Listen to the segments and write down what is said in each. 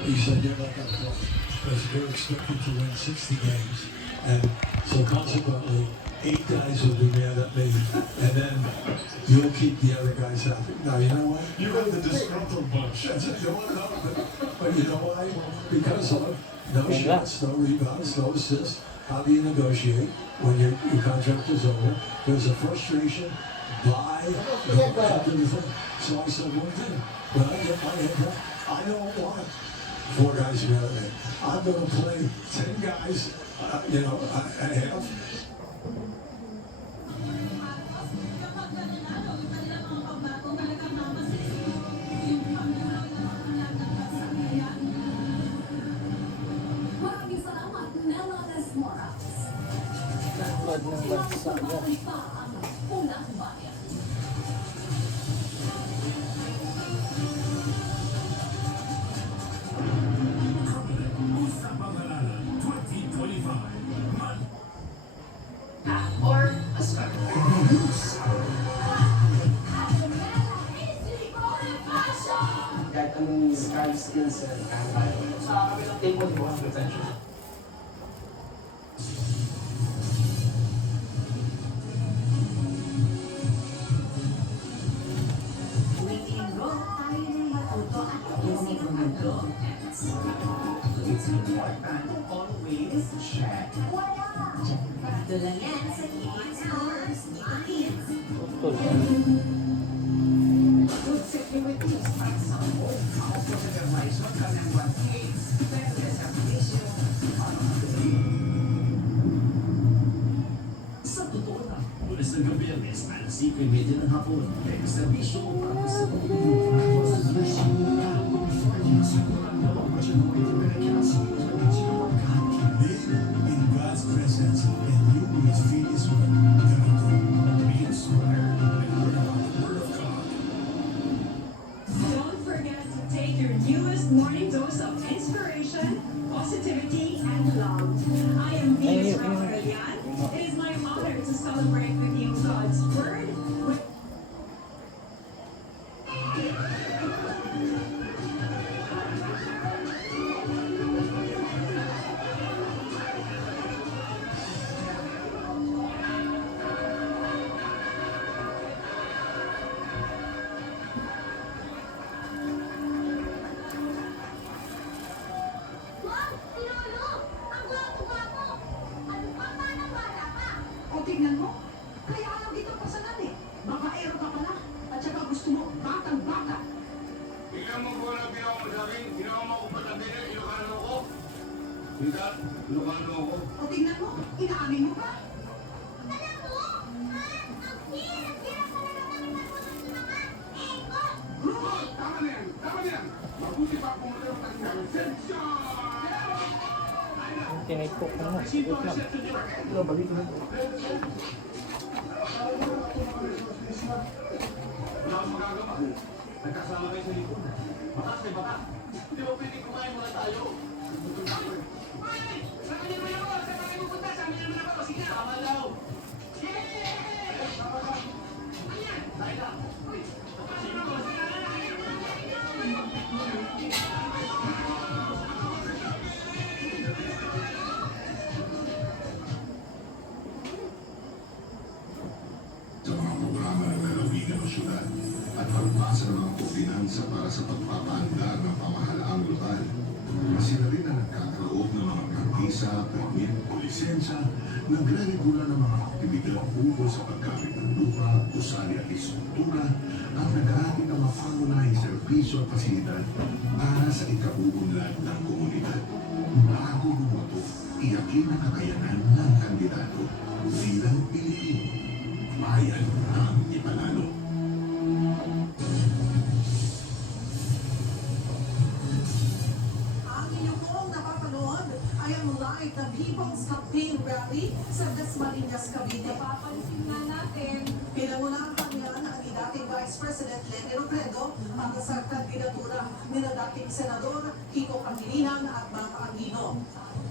He said, you're not going to play because we're expected to win 60 games. And so consequently, 8 guys will be mad at me. And then you'll keep the other guys happy. Now, you know what? You got the disgruntled bunch. You know what? No, but you know why? Because of no shots, no rebounds, no assists. How do you negotiate when your contract is over? There's a frustration. Buy, don't have anything. So I said one thing. When I get my head down, I don't want 4 guys mad at me. I'm going to play 10 guys, a half. Maraming salamat, Nelones Morales. Nagpad ng bansa niya. Patuloy pa ang unang bayan. Usapang Halala 2025. Or a start. Kahit anong sky skills sa kabilang table mo ang potential. Enroll tayo ng matuto at isip ang mundo. It's important to always check. Ito lang yan sa Kids Hours ni Kids. Good security at sampo. Ako po sa Germaison ka ng 1 Pwede sa pisyo. Sa totoo lang, Lunes ng Gabiyernes, alas 5:30 ng hapon, may serbisyo para sa in God's presence and you will feel His word. Be inspired by the word of God. Don't forget to take your newest morning dose of inspiration, positivity, and love. I am Venus Rafaelian. It is my honor to celebrate with you God's Word. Wow! Pinolo! Ang gwapo-gwapo! Ano pa ng bata pa? O tignan mo, kaya ayaw dito pasalan eh. Babaero ka pala, at saka gusto mo batang-bata. Tingnan mo kung ano ginawa mo sa akin. Ginawa mo akong patangin na Ilocano ako. Hindi, Ilocano ako. O tignan mo, inaamin mo pa. Alam mo, ang hirap-hirap talaga namin matulog sa mga ekot! Hoy! Tama na yan! Tama na yan! Mabuti pa kung ano ang tangin namin. Sensyon! Tinipok ko na. Sagot lang. Ano, balik na. Wala akong magagawa. Nagkasama kayo sa likod. Bakas may baka. Hindi mo pwedeng kumain muna tayo. Gutom na ako eh. Ay! Saan ka naman ako? Saan ka pupunta? Saan naman ako? Sige na! Tama daw! Yay! Tama daw! Ayan! Dahil lang! Uy! Sino ko? Sa mga programa ng lalawigan ng syudad at pagpasa ng mga ordinansa para sa pagpapaandar ng pamahalaang lokal. Sila rin ang nagkakaloob ng mga prangkisa, permit o lisensya, nagre-regula ng mga aktibidad ukol sa paggamit ng lupa, gusali at istruktura at nag-aatid ng mga pangunahing serbisyo at pasilidad para sa ikabuunlad ng komunidad. Bago bumoto, iyakin ang kakayanan ng kandidato bilang Pilipino. Bayan ang ipanalo. Ang inyong pong napapanood ay ang live na People's Campaign Rally sa Dasmariñas, Cavite. Papansin nga natin, Pinangunahan niya ang dating Vice President Leni Robredo ang sa kandidatura ni na dating Senador Kiko Pangilinan at mga Aquino.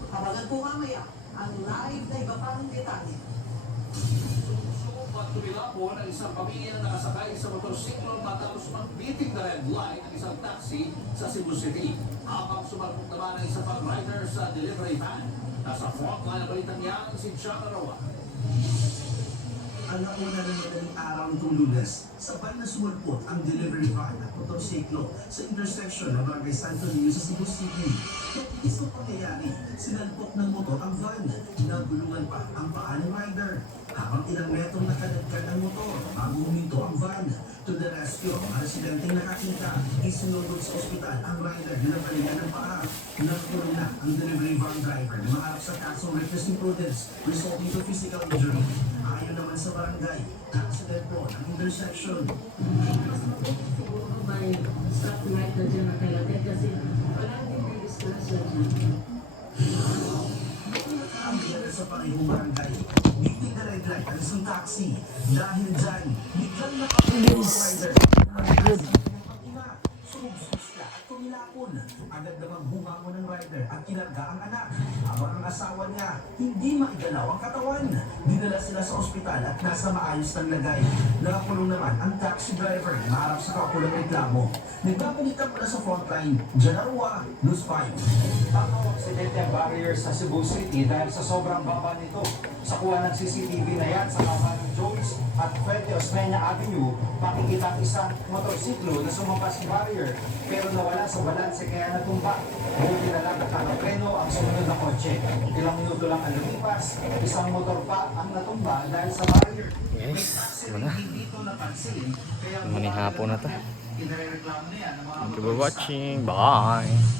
Abangan po mamaya ang live na iba pang detalye. At tumilapon ang isang pamilya na nakasakay sa motorsiklo matapos magbiting na red light ang isang taxi sa Cebu City. Habang sumalpok naman ang isang pang rider sa delivery van. Nasa frontline na balitang yan si John Arawa. Alauna ng madaling araw nitong Lunes, sabay na sumulpot ang delivery van at motorsiklo sa intersection ng Barangay Santo Niño sa Cebu City. Pagkis ng pangyayari, sinalpok ng motor ang van, nagulungan pa ang paa ng rider. Habang ilang metrong nakadagdag ang motor bago huminto ang van. To the rescue, ang mga residenteng nakakita, isinulog sa ospital ang rider na nabalingan ng paa. Nagkulong na ang delivery van driver na maharap sa kasong reckless imprudence resulting to physical injury. Ayon naman sa barangay, accident po ng intersection. Siguro may stop light na dyan nakalagay kasi wala din may disgrasya dyan. Ang dinala sa parehong barangay, biting na red light ang isang taxi. Dahil dyan, biglang nakapulo ang rider. Sumubsos ka at tumilapon. Agad namang bumangon ng rider at kinarga ang anak. Habang ang asawa niya, hindi maigalaw ang katawan. Dinala sila sa ospital at nasa maayos ng lagay. Nakakulong naman ang taxi driver na maharap sa kakulang reklamo. Nagbabalitan mula sa frontline, Janarwa, News 5. Takot ang aksidente ang barrier sa Cebu City dahil sa sobrang baba nito. Sa kuha ng CCTV na yan sa kawalan ng Jones at Fuente Osmeña Avenue, makikita ang isang motorsiklo na sumampas ng barrier pero nawala sa balanse kaya natumba. Buti na lang nakakapreno ang sumunod na kotse. Ilang minuto lang ang lumipas, isang motor pa ang natumba dahil sa barrier. Yes, wala. Manihapon na to. Inareklamo na yan ng mga Thank you for watching. Bye.